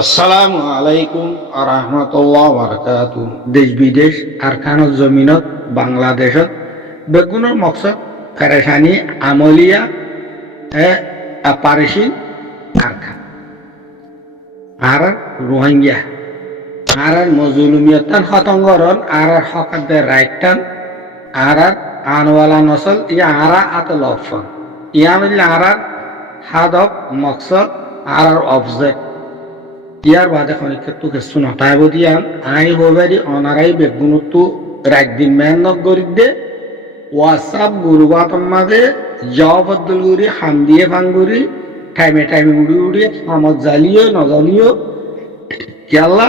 আসসালামু আলাইকুম আরহামতুল্লাহ বারাকাতু। দেশ বিদেশ আর খানত জমিনত বাংলাদেশত বেগুনের মকসদ ফেরেশানি আমলিয়া পারিসিন আর খান আর রোহিঙ্গা আর মজলুমিয়তান খতঙ্গরন আর হকাদের রাইটান আর আনওয়ালা নসল আরা আতল অপশন মিল আর হাদ অফ মকসদ আর অবজেক্ট ইয়ার বাদে খনিকে তোকে শুনতাইব দিয়ান আই হবারি অনারাই বেগুনতো রাগদিন মেহনত করি দে ওয়াটসঅ্যাপ গুরুবাতম মাঝে জবদ্দল গুরি হাম দিয়ে ভাঙ্গুরি টাইমে টাইমে উড়ি উড়ি আমত জ্বালিও নজ্বালিও ইয়াল্লা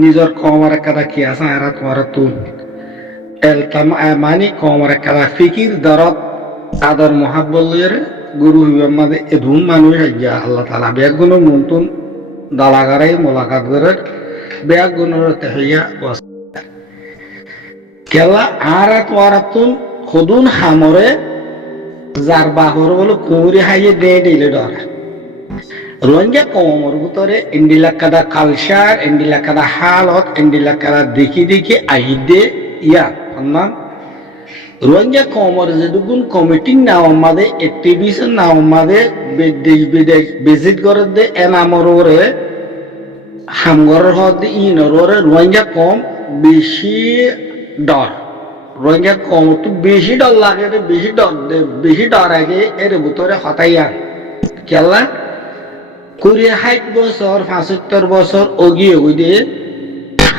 নিজের কমর একটা কি আছে আর তোমার তুন এলতাম মানি কমর একটা ফিকির দরদ আদর মহাব্বল গুরু হিবার মাঝে এ ধুম মানুষ আজ্ঞা আল্লাহ তালা বেগুনের মন্তুন দালাগারে মোলাকাত করে বেয়া গুণর তেহিয়া কেলা আর তোয়ারাতুন খুদুন হামরে যার বাহর বলো কুমুরি হাইয়ে দে দিলে ডরা রোহিঙ্গা কমর ভিতরে ইন্ডিলাকাদা কালচার ইন্ডিলাকাদা হালত ইন্ডিলাকাদা দেখি দেখি আহিদে ইয়া নাম রোহিঙ্গা কমর যেদুগুন কমিটিং নাও মাদে এক্টিভিশন নাও মাদে দেশ বিদেশ ভিজিট করে দে এনামর ওরে হামগর হদ ইনর ওরে রোহিঙ্গা কম বেশি ডর রোহিঙ্গা কম তো বেশি ডর লাগে বেশি ডর আগে এর ভিতরে হতাইয়া কেলা 60 বছর 75 বছর অগিয়ে ওইদে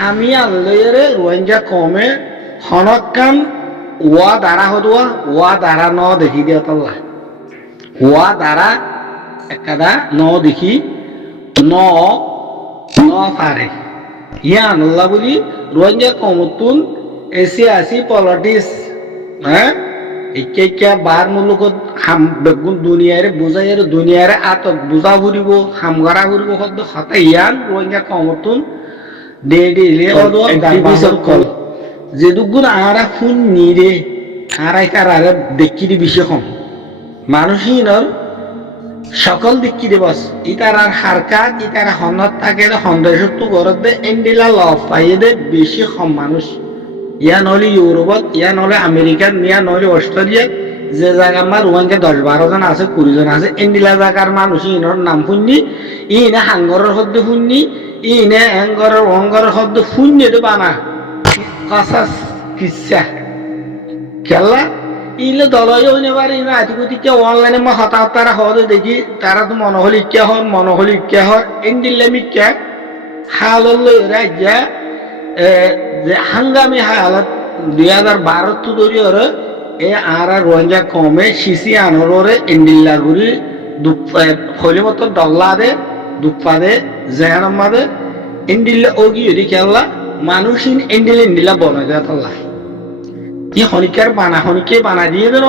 আমি আনলে রোহিঙ্গা কমে হনকাম ওয়া দ্বারা হদুয়া ওয়া দ্বারা ন দেখি দিয়া তল্লা ওয়া দ্বারা একাদা ন দেখি ন পারে ইয়ান আল্লাহ বলি রোহিঙ্গা কমতুন এশিয়াসি পলিটিক্স হ্যাঁ একে বার মুলুকত হাম বেগুন দুনিয়ারে বুঝাইয়ের দুনিয়ারে আতক বুঝা ঘুরিব হামগারা ঘুরিব শব্দ হতা ইয়ান রোহিঙ্গা কমতুন দে দিলে কল যেদুগুণ আরা ফুন নিরে আরাই কারারে দেখি দি বেশি কম মানুষইনর সকল দেখি দে বস ইতার আর হারকাত ইতার হনত থাকে সন্দেশত্ব গরত দে এন্ডিলা লভ পাইয়ে দে বেশি কম মানুষ ইয়া নহলে ইউরোপত ইয়া নহলে আমেরিকাত ইয়া নহলে অস্ট্রেলিয়াত যে জায়গা আমার রোহিঙ্গা 10-12 জন আছে 20 জন আছে এন্ডিলা জায়গার মানুষ ইনর নাম শুননি ইনে হাঙ্গরের শব্দ শুননি ইনে অঙ্গরের শব্দ শুননি তো বানা কাসাস কিসা খেলা ইলে দলয় হইনে পারে না আজকে অনলাইনে মা হতা হতারা হদ দেখি তারা তো মনোহলি ইচ্ছা হর ইন্ডিলেমিকা হালল রাজ্যা যে হাঙ্গামি হালত 2012 তো ধরি ওর এ আর রোহিঙ্গা কমে সিসি আনরে ইন্ডিল্লাগুড়ি হলি মতো ডল্লা দে দুপ্পা দে জেহানম্মা দে ইন্ডিল্লা ওগি হরি খেলা মানুষিন ইন্ডিলা বন যাতলা ই হনিকার হনিকে বানা দিয়ে দেন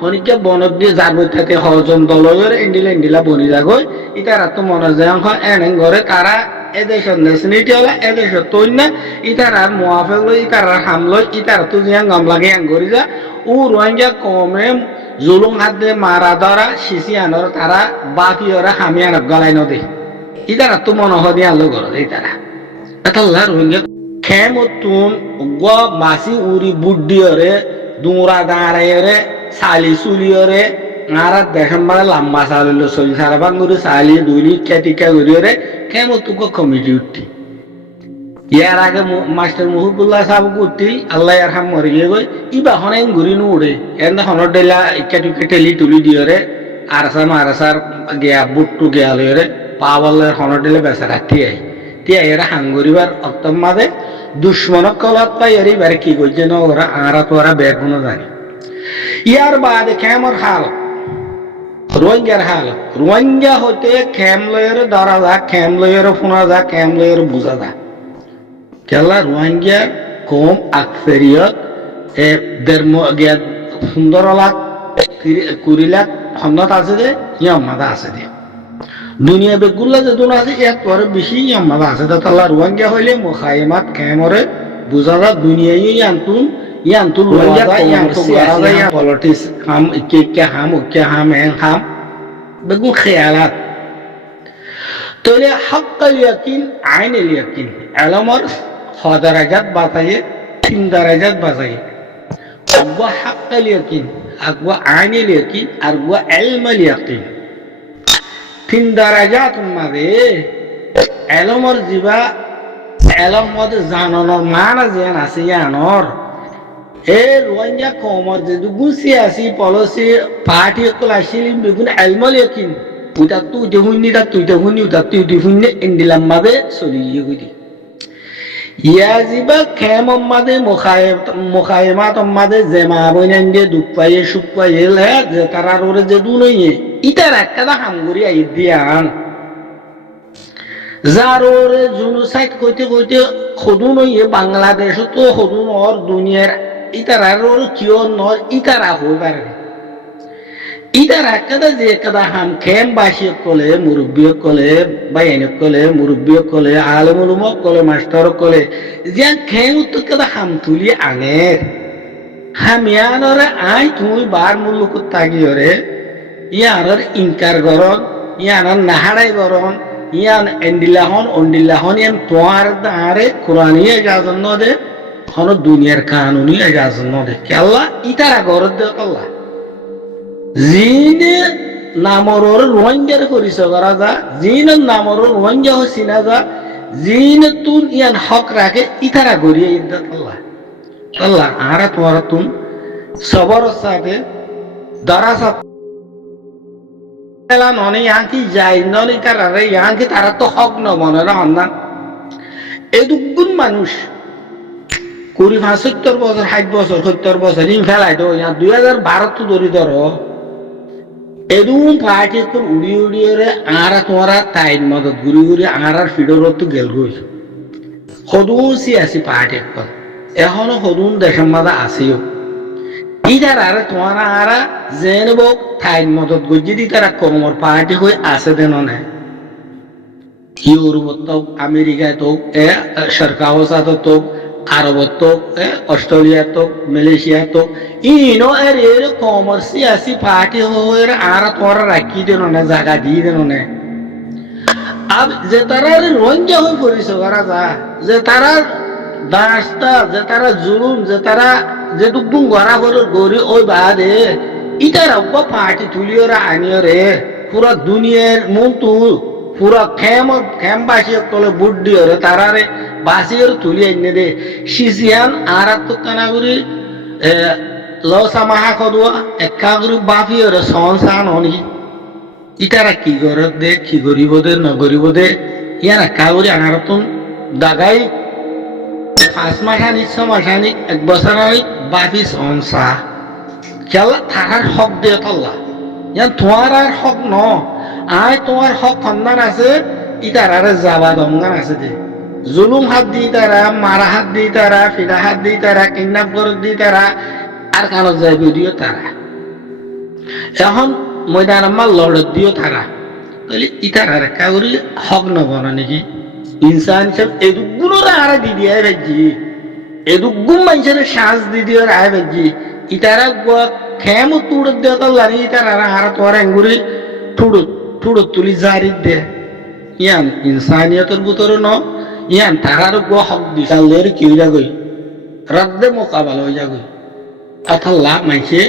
হনিকে বনত দিয়ে যাবো তাতে হজন দলয়ের ইন্ডিলা বনি যাগৈ ইতারা তো মনে যায় এনে ঘরে তারা এদেশের নেশনিটি হলে এদেশের তৈন না ইতারার মোয়াফেক লই ইতারার হামলই ইতারা তো জিয়াং গাম লাগে গড়ি যা ও রোহিঙ্গা কমে জুলুম হাত দিয়ে মারা ধরা সিসি আনর তারা বাকি ওরা হামি আনব গলাই নদী ইতারা তো মনে হয় আলো ঘর ইতারা এটা রোহিঙ্গা খেমতুন গো মাসি উরি বুড্ডিয়রে দুরা দাঁড়াইরে সালি সুলিয়রে নারা দেখেন মানে লম্বা সালিল চলি সারা বাঙ্গুরি সালি দুলি টিকা ঘুরিয়রে খেমতুক কমিটি উঠি ইয়ার আগে মাস্টার মুহিবুল্লাহ সাহেব উঠি আল্লাহ আর হাম মরে গিয়ে গই ইবা হনে ঘুরি নু উড়ে এনে হনর ডেলা টিকা টেলি তুলি দিয়রে আরসার গিয়া বুট্টু গিয়া লয়রে পাওয়ালের হনর ডেলে বেচারা টিয়া এরা হাঙ্গুরিবার অক্তম মাঝে দুশ্মনক কলত পাই এর এবার কি করছে না ওরা আরা তো ওরা বেগুন জানি ইয়ার বাদে খেমর হাল রোহিঙ্গার হাল রোহিঙ্গা হইতে খেম লয়ের ধরা যা খেম লয়ের ফোনা যা খেম লয়ের বুঝা যা কেলা রোহিঙ্গা কম আকসেরিয়ত সুন্দর লাখ 20 লাখ সন্নত আছে দে ইয়ামাদা আছে দে দুনিয়া বেগুল্লা যে দুন আছে এত পরে বেশি ইয়ামাদা আছে তাহলে রোহিঙ্গা হইলে মুখাইমাত খেমরে বুঝা যা দুনিয়ায় ইয়ান্তুন রোহিঙ্গা পলিটিক্স হাম ইকে হাম উকে হাম এং হাম বেগুন খেয়ালাত তাহলে হাক্কাল ইয়াকিন আইনুল ইয়াকিন এলমর হদারাজাত বাতায়ে তিন দারাজাত বাতায়ে আগwa হাক্কাল ইয়াকিন আগwa আইনুল ইয়াকিন আগwa ইলমুল ইয়াকিন তিন দারাজাত মাদে এলমর জিবা এলম মধ্যে জানানোর মান যেন আছে ইয়ানোর এই রোহিঙ্গা কমর যে দুগুণ সিয়াসি পলিসি পার্টি সকল আসিল বেগুন এলমুল ইয়াকিন উটা তুই দেখুনি তা তুই দেখুনি উটা তুই দেখুনি ইন্দিলাম মাদে চলিয়ে গই ইয়াজিবা খেমম মাদে মুখায়েমাত মাদে জেমা বইনান দিয়ে দুঃখ পাইয়ে সুখ পাইয়ে হ্যাঁ যে তারার ওরে যে দু নইয়ে ইটার একটা হামগুড়ি আই দিয়ান যার ওরে জুনুসাইড কইতে কইতে খদু নইয়ে বাংলাদেশ তো খদু নর দুনিয়ার ইটার ওর কিয় নর ইটারা হই পারে ইটার একটা যে একটা হাম খেম বাসি কলে মুরব্বী কলে বাইন কলে মুরব্বী কলে আলেমুল উমক কলে মাস্টার কলে যে খেম তো একটা হাম তুলি আনে হামিয়ানরে আই তুই বার মুলুক তাগিয়রে ইয়ার ইনকার গরন ইয়ার নাহাড়াই গরন ইয়ান এন্ডিলাহন অন্ডিলাহন ইয়ান তোয়ার দাঁড়ে কোরআনিয়ে যাজন দে হন দুনিয়ার কানুনিয়ে যাজন দে কেল্লা ইটারা গরদ দে কল্লা জিনে নামর রোহিঙ্গার করিস করা যা জিন নামর রোহিঙ্গা হসিনা যা জিন তুন ইয়ান হক রাখে ইতারা গড়িয়ে ইদ্দাত আল্লাহ আল্লাহ আরা তোমার তুম সবর সাথে দারাসা এলা ননে ইয়াকি যাই ননে কারারে ইয়াকি তারা তো হক ন মনে রান্নান এদুগুন মানুষ 75 বছর 60 বছর 70 বছর ইন ফেলাই তো ইয়া 2012 তো ধরি ধরো এদুম পার্টি তো উড়ি উড়িয়ে রে আরা তোমারা টাইম মদত ঘুরি ঘুরি আরার ফিডর তো গেল গই হদুন সিয়াসি পার্টি কল এখনো হদুন দেশের মাঝে আসিও ইটার আরে তোমারা আরা জেনব টাইম মদত গজি দি তারা কমর পার্টি হয়ে আসে দেন না ইউরোপ তো আমেরিকা তো সরকার সাথে তো আরবত তো অস্ট্রেলিয়া তো মালয়েশিয়া তো ইনো এর কমর সিয়াসি পার্টি হয়ে আরা তোরা রাখি দেন না জায়গা দিয়ে দেন না আব যে তারা রোহিঙ্গা হয়ে পড়িস করা যা যে তারা দাসটা যে তারা জুলুম যে তারা যে দুগুন গড়া করে গড়ি ওই বাদে ইটার অব্বা পার্টি তুলিও রে আনিও রে পুরা দুনিয়ার মুন্তু পুরা খেম বাসি কলে বুট দিও রে তারা রে বাসির তুলি আইনে দে সিজিয়ান আর তো কানাগুরি লসা মাহা কদুয়া একাগুরি বাফিও রে সংসান হনি ইটারা কি করে দে কি গরিব দে ন গরিব দে ইয়ার একাগুরি আনারতুন দাগাই 5 মাস আনি 6 মাস আনি 1 বছর আনি বাফি সংসা কেলা থাকার হক দে তল্লা ইয়ান তোমার আর হক ন আয় তোমার হক সন্ধান আছে ইটারারে যাবা দমগান আছে দে জুলুম হাত দি তারা মারা হাত দি তারা ফিরা হাত দি তারা কিডন্যাপ করে দি তারা আর কানত যাইব দিও তারা এখন ময়দান আমার লড়ত দিও তারা তাহলে ইটারার কাউরি হক নবন নাকি ইনসান সব এদুগুলোর আর দি দিয়ে ভেজি এদুগুম মানুষের শ্বাস দি দিয়ে রায় ভেজি ইটারা খেম তুড়ত দেও তো লারি ইটারা আর তোর আঙ্গুরি ঠুড়ত তুলি জারি দে ইয়ান ইনসানিয়তের ভিতরে ন ইয়ান তারার হক দিশালের কি হয়ে যাগই রদ্দে মোকাবেলা হয়ে যাগই আথাল্লা মাইসে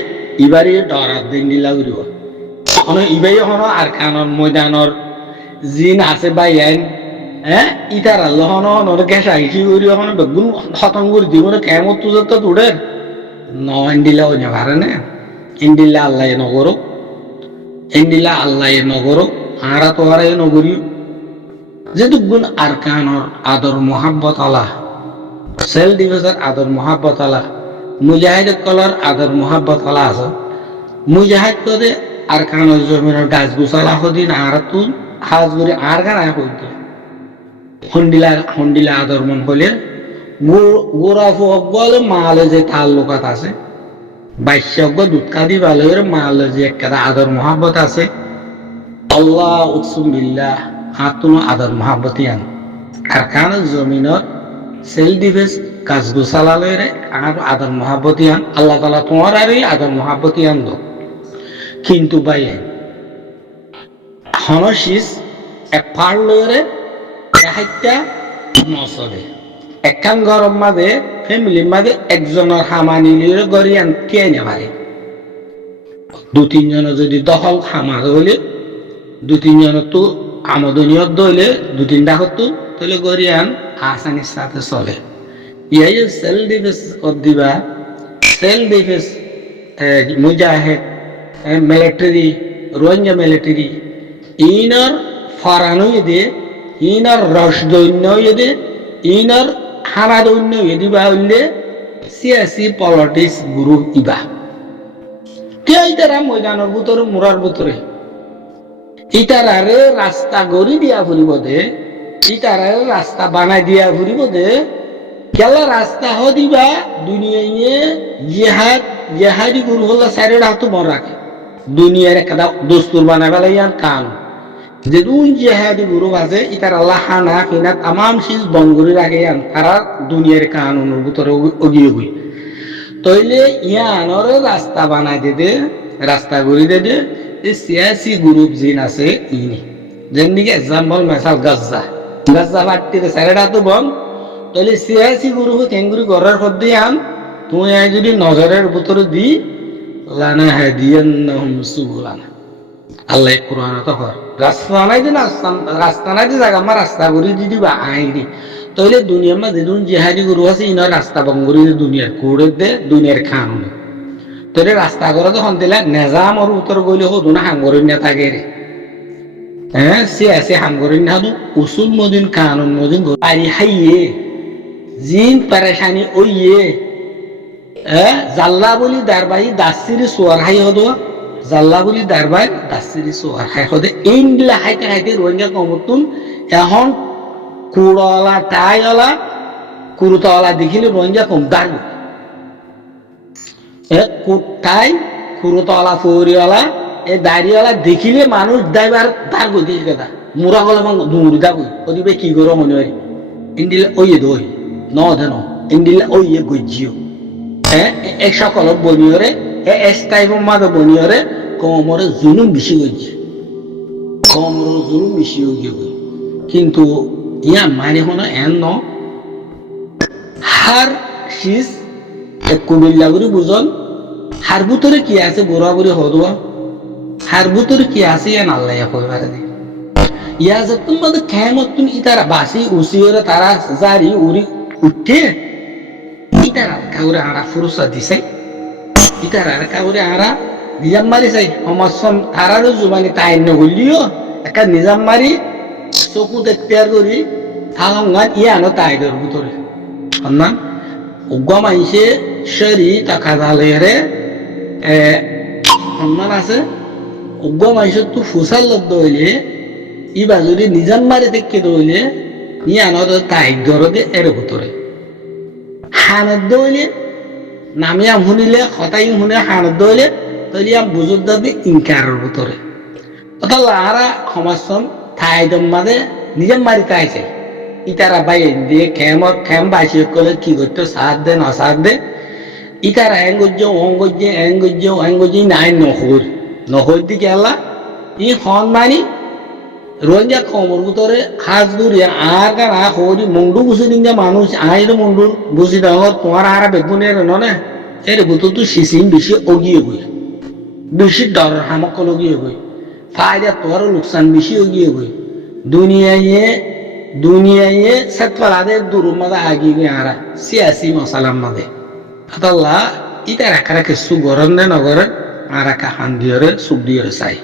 ইবারে ডরাত দিন দিলা করিব মানে ইবাই হন আর কানন ময়দানর জিন আছে বা ইয়ান হ্যাঁ ইটার আল্লাহ হন নর গেসা হিসি করি হন বেগুন খতম করে দিব না কেমন তুজা তো তুড়ে ন ইন্দিলা হই না পারে না ইন্দিলা আল্লাহ নগরো ইন্দিলা আল্লাহ নগরো আরা তো আর নগরী যেহেতু গুণ আর কানর আদর মোহাব্বত আলা সেল ডিভিসের আদর মোহাব্বত আলা মুজাহিদ কলার আদর মোহাব্বত আলা আছে মুজাহিদ করে আর কানর জমিনের গাছ গুছালা হদিন আর তুন হাজ করে আর গান আয় হইতে হন্ডিলা আদর মন হলে গোড়া বলে মালে যে তাল্লুকাত আছে বাইশজ্ঞ দুধকা দি ভালো মালে যে একটা আদর মোহাব্বত আছে আল্লাহ উৎসুম বিল্লাহ হাতুন আদর মহাব্বতিয়ান আর কান জমিনত সেল ডিফেন্স কাজ গোসালালে আর আদর মহাব্বতিয়ান আল্লাহ তাআলা তোমার আর আদর মহাব্বতিয়ান দো কিন্তু বাইয়ে হনশিস এক ফাড় লয়ে হাইটা নচলে একখান ঘরের মাঝে ফ্যামিলির মাঝে একজনের হামানি লিয়ে গড়ি কে নে পারে দু তিনজনের যদি দখল হামার হইলে দু তিনজনের তো আমদনীয়ত দইলে দু তিনটা হতো তাহলে গরিয়ান আসানির সাথে চলে ইয়াই সেলফ ডিফেন্স দিবা সেলফ ডিফেন্স মুজাহিদ মিলিটারি রোহিঙ্গা মিলিটারি ইনার ফরানো ইদে ইনার রসদৈন্য ইদে ইনার হানাদৈন্য ইদিবা হইলে সিয়াসি পলিটিক্স গ্রুপ ইবা কে ইতারা ময়দানের ভিতরে মুরার ভিতরে ইতারারে রাস্তা গড়ি দিয়া ফুরিব দে ইতারারে রাস্তা বানাই দিয়া ফুরিব দে কেলা রাস্তা হ দিবা দুনিয়ায় জিহাদ জিহাদি গুরু হল সাইডের হাত মন রাখে দুনিয়ার একটা দস্তুর বানাই বেলা ইয়ান কান যে দুন জিহাদি গুরু আছে ইতার আল্লাহ হানা ফিনা তামাম শীষ বঙ্গরি রাখে ইয়ান তারা দুনিয়ার কানুনের ভিতরে অগিয়ে গই তইলে ইয়ানর রাস্তা বানাই দে রাস্তা গড়ি দে এই সিয়াসি গ্রুপ জিন আছে ইনি যেমনিকে এক্সাম্পল মেসাল গাজ্জা গাজ্জা বাট্টিতে সাইডের হাত বন তাহলে সিয়াসি গুরু কেঙ্গুরি ঘরের মধ্যে আন তুমি যদি নজরের ভিতরে দি লানা হাদিয়ান্নাহুম সুবুলানা আল্লাহ কোরআন তো কর রাস্তা নাই দিন রাস্তা নাই জায়গা আমার রাস্তা করে দি দিবা আইনি তাহলে দুনিয়ার মধ্যে দুন জিহাদি গুরু আছে ইনার রাস্তা বঙ্গরি দুনিয়ার কোড়ে দে দুনিয়ার খান তাহলে রাস্তা করে তখন দিলে নেজাম ওর উত্তর গইলে হতো না হাঙ্গরের নেতা গেরে হ্যাঁ সিয়াসি হাঙ্গরের না উসুল মদিন কানুন মদিন পারি হাইয়ে জিন পেরেশানি ওইয়ে জাল্লা বলি দারবাই দাসিরি সোয়ার হাই হদ জাল্লা বলি দারবাই দাসিরি সোয়ার হাই হদে ইনলা হাইতে হাইতে রোহিঙ্গা কমতুন এখন কুড়লা টাইলা কুরুতলা দেখিলে রোহিঙ্গা কম দাঁড় কুটাই কুরুতলা ফৌরিওয়ালা এ দাড়িওয়ালা দেখিলে মানুষ দাইবার দাঁড় গই দিকে কথা মুরা গলা দুমুরি দাবই ওদিকে কি করো মনে হয় ইন্ডিলে ওই দই ন দেন ইন্ডিলে ওই গজ্জিও এক সকল বনিয়রে এস্টাইব মাদ বনিয়রে কমরে জুলুম বেশি গজ্জি কমর জুলুম বেশি গিয়ে কিন্তু ইয়া মানে হলো এন ন হার শীষ এক কুমিল্লা করে বুঝল হার ভিতরে কি আছে বরাবরি হদুয়া হার ভিতরে কি আছে ইয়া নাল্লা কইবারে দি ইয়া যতন মধ্যে কেমন ইতারা বাসি উসিয়রে তারা জারি উড়ি উঠে ইতারা কাউরে আরা ফুরসা দিছে ইতারা কাউরে আরা নিজাম মারি চাই সমস্যা তারারও জুবানি তাই নগলিও একটা নিজাম মারি চকু দেখতেয়ার করি থাকান ইয়ানো তাইদের ভিতরে সন্ধান উগ্র মাইসে শরী টাকা ঢালেরে সন্ধান আছে উগ্র মাইসের তো ফুসাল লব্ধ হইলে ইবা যদি নিজাম মারি দেখতে হইলে ইয়ানো তাইগর এর ভিতরে হানত দইলে নামিয়াম শুনিলে হতাই শুনে হানত দইলে তাহলে আম বুঝুর দাবি ইনকারের ভিতরে অর্থাৎ আরা সমাজখন ঠাইদম মাঝে নিজের মারি তাইছে ইতারা বাই দিয়ে খেম বাইসি কলে কি করতো সাথ দে না সাথ দে ইতারা এঙ্গজ্য নাই নহর দিকে আল্লাহ ই হন মানি রোহিঙ্গা কমর ভিতরে খাস দূরে আর কার হরি মুন্ডু বুঝি দিন মানুষ আইর মুন্ডু বুঝি দাও তোমার আর বেগুনের ননে এর ভিতর তো সিসিম বেশি অগিয়ে গই বেশি ডর হামকল অগিয়ে গই ফায়দা তোর লোকসান বেশি অগিয়ে গই দুনিয়ায় সৎপালাদের দূর মাদা আগিয়ে গিয়ে আরা সিয়াসি মশালার মাদে আল্লাহ ইতার একা কিছু গরম নে নগরে আর একা হান দিয়ে সুখ দিয়ে চাই